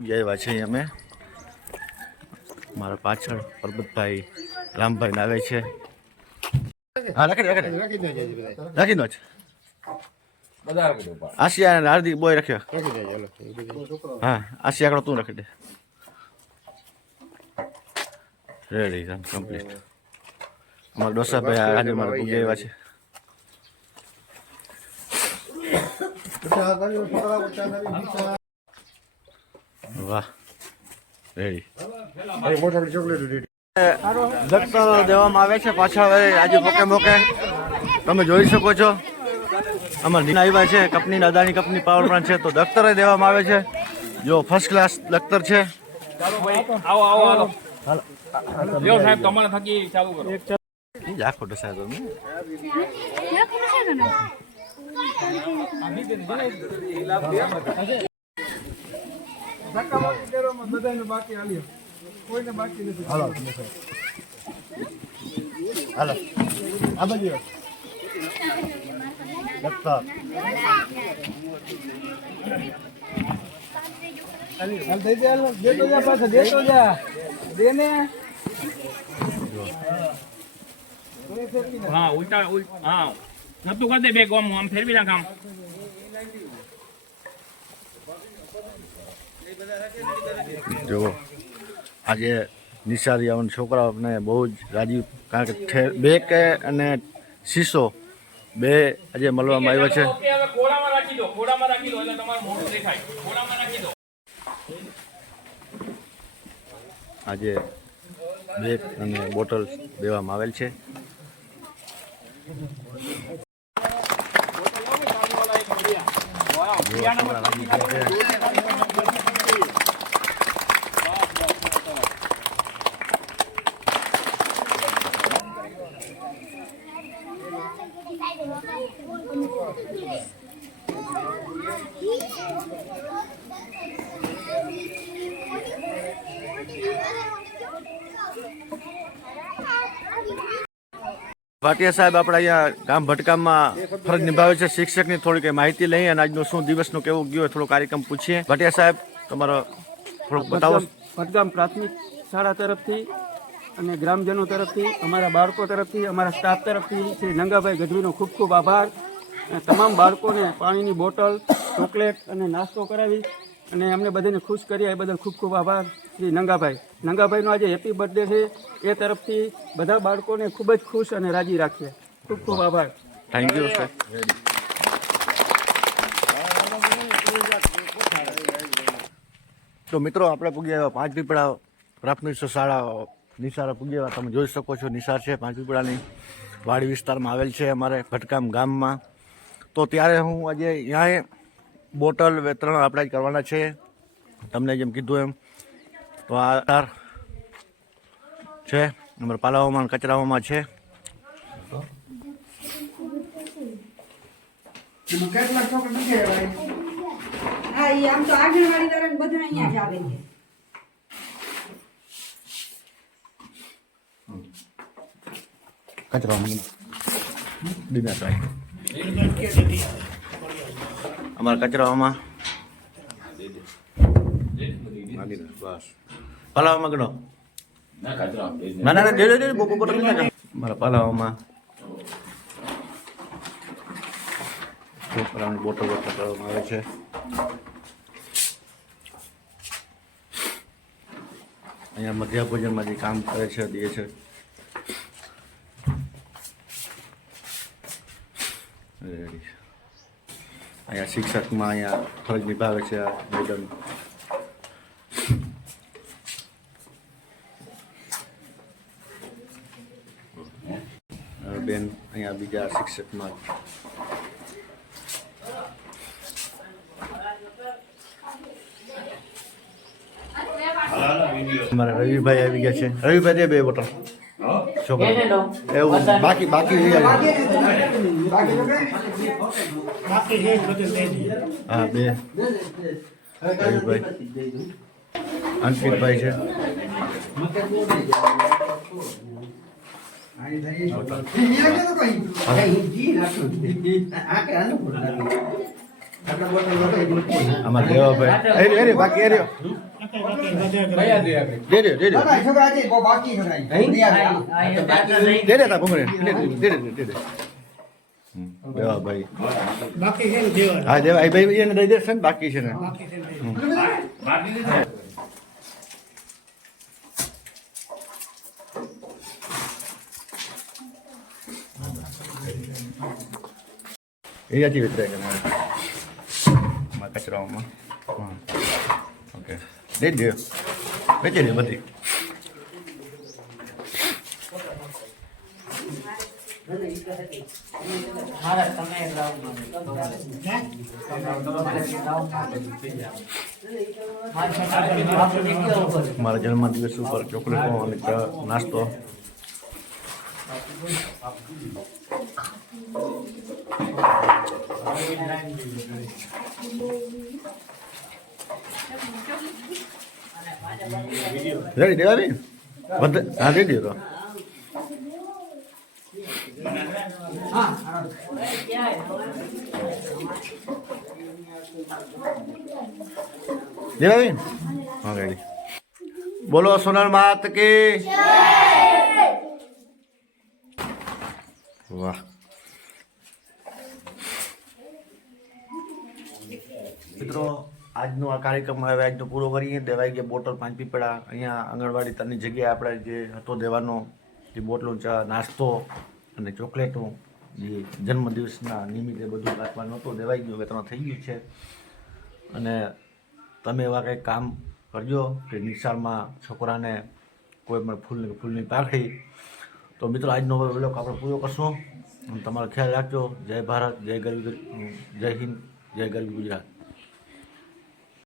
આવ્યા છે અહીં અમે મારા પાછળ પરબતભાઈ રામભાઈ આવે છે હા રાખી રાખી દે. આશિયા અને હાર્દિક બોય રાખ્યો. હા આશિયા આગળ તું રાખી દે રેડી કમ્પ્લીટ અમારા ડોસાભાઈ આજે મારા પૂજા આવ્યા છે વાહ રેડી. મોટા ચોકલેટ રેડી દત્તર દેવામાં આવે છે પાછા હવે આજે મોકે મોકે. તમે જોઈ શકો છો. અમારે નીના આવ્યા છે company Adani company power plant છે તો દફતરે દેવામાં આવે છે. જો ફર્સ્ટ ક્લાસ દફતર છે. આવો આવો હાલો લ્યો સાહેબ તમારે બધાને બાકી કરો કોઈને બાકી નથી. હાલો હાલો. આ બાજુ દફતર હા ઉલટા ઉલ- હા. નતું કરી દે બે ગોમ આમ ફેરવી નાખ આમ. જુઓ આજે આવવાના છોકરાઓને બહુ જ રાજી કારણ કે બે કે અને શીશો બે આજે મળવામાં આવ્યો છે. આજે બેગ અને બોટલ દેવામાં આવેલ છે. છોકરા રાજી છે. ભાટિયા સાહેબ આપણે અહીંયા ગામ ભટકામમાં ફરજ નિભાવે છે. શિક્ષકની થોડીક માહિતી લઈએ અને આજનો શું દિવસનો કેવો ગયો થોડો કાર્યક્રમ પૂછીએ. ભાટિયા સાહેબ, તમારો થોડોક બતાવો. ભટગામ પ્રાથમિક શાળા તરફથી અને ગ્રામજનો તરફથી, અમારા બાળકો તરફથી, અમારા સ્ટાફ તરફથી શ્રી નંગાભાઈ ગઢવીનો ખૂબ ખૂબ આભાર. તમામ બાળકોને પાણીની બોટલ, ચોકલેટ અને નાસ્તો કરાવી અને અમને બધાને ખુશ કર્યા એ બદલ ખૂબ ખૂબ આભાર. શ્રી નંગાભાઈ. નંગાભાઈનો આજે હેપી બર્થડે છે. એ તરફથી બધા બાળકોને ખૂબ જ ખુશ અને રાજી રાખીએ. ખૂબ ખૂબ આભાર. થેન્ક યુ સર તો મિત્રો આપણે પૂગ્યા પાંચ પીપળા પ્રાથમિક શાળા નિશાળા પૂગ્યા તમે જોઈ શકો છો નિશાળ છે. પાંચ પીપળાની વાડી વિસ્તારમાં આવેલ છે અમારે ભટકામ ગામમાં. તો ત્યારે હું આજે ત્યાંય બોટલ વિતરણ આપણે કરવાના છે. તમને જેમ કીધું એમ તો આ તાર છે અમારા પાલાવામાં અને કચરાઓમાં છે હા ઈ આમ તો આંગણવાડી વાળાને બધા અહીંયા જ આવે છે કચરો દિનાભાઈ અમારા કચરાઓમાં બસ પલાવમાં ના કચરા આમ દઈ દે. ના ના ના, દે દે દે બહુ બહુ બોટલ નહીં મારા પલાવમાં છોકરાઓની બોટલ બોટલ કરવામાં આવે છે અહીંયા મધ્યા ભોજનમાં જે કામ કરે છે દે છે અહીંયા શિક્ષકમાં અહીંયા ફરજ નિભાવે છે આ મેડમ હવે બેન અહીંયા બીજા શિક્ષકમાં અમારા રવિભાઈ આવી ગયા છે. રવિભાઈ દે બે બોટલ. છોકરા. એવું બાકી બાકી લઈ હા બે. રવિભાઈ. અંકિતભાઈ છે આટલા બોટલ નતો એટલું જ કોઈ. આમાં દેવાભાઈ એ રહ્યો, એ રહ્યો, બાકી એ રહ્યો. દે દે. દે દે દે દે. તા ભૂમરે દે દે દે દે દે દે હમ, બાકી છે દેવા હા દેવા. ભાઈ એને દઈ દેશે ને બાકી છે ને. એ જાતી વિતરે કે મારે કચરાઓમાં ઓકે દે દે વેચી દે બધી મારા જન્મદિવસ ઉપર ચોકલેટો અને નાસ્તો રેડી દેવાવી વધે હા દે તો. દેવાવી હા રેડી. બોલો સોનલ માત કે? વાહ. મિત્રો, આજનો આ કાર્યક્રમ હવે આજનો પૂરો કરીએ. દેવાઈ ગયા બોટલ, પાંચ પીપળા. અહીંયા આંગણવાડી તની જગ્યાએ આપણે જે હતો દેવાનો, જે બોટલો, ચા, નાસ્તો અને ચોકલેટો, જે જન્મદિવસના નિમિત્તે બધું રાખવાનું હતું. દેવાઈ ગયું, હવે તમારે થઈ ગયું છે. અને તમે એવા કંઈક કામ કરજો કે નિશાળમાં છોકરાને કોઈ પણ ફૂલની ફૂલની પાખડી. તો મિત્રો, આજનો વ્લોગ આપણે પૂરો કરશું. તમારો ખ્યાલ રાખજો. જય ભારત, જય ગરવી જય હિન્દ, જય ગરવી ગુજરાત.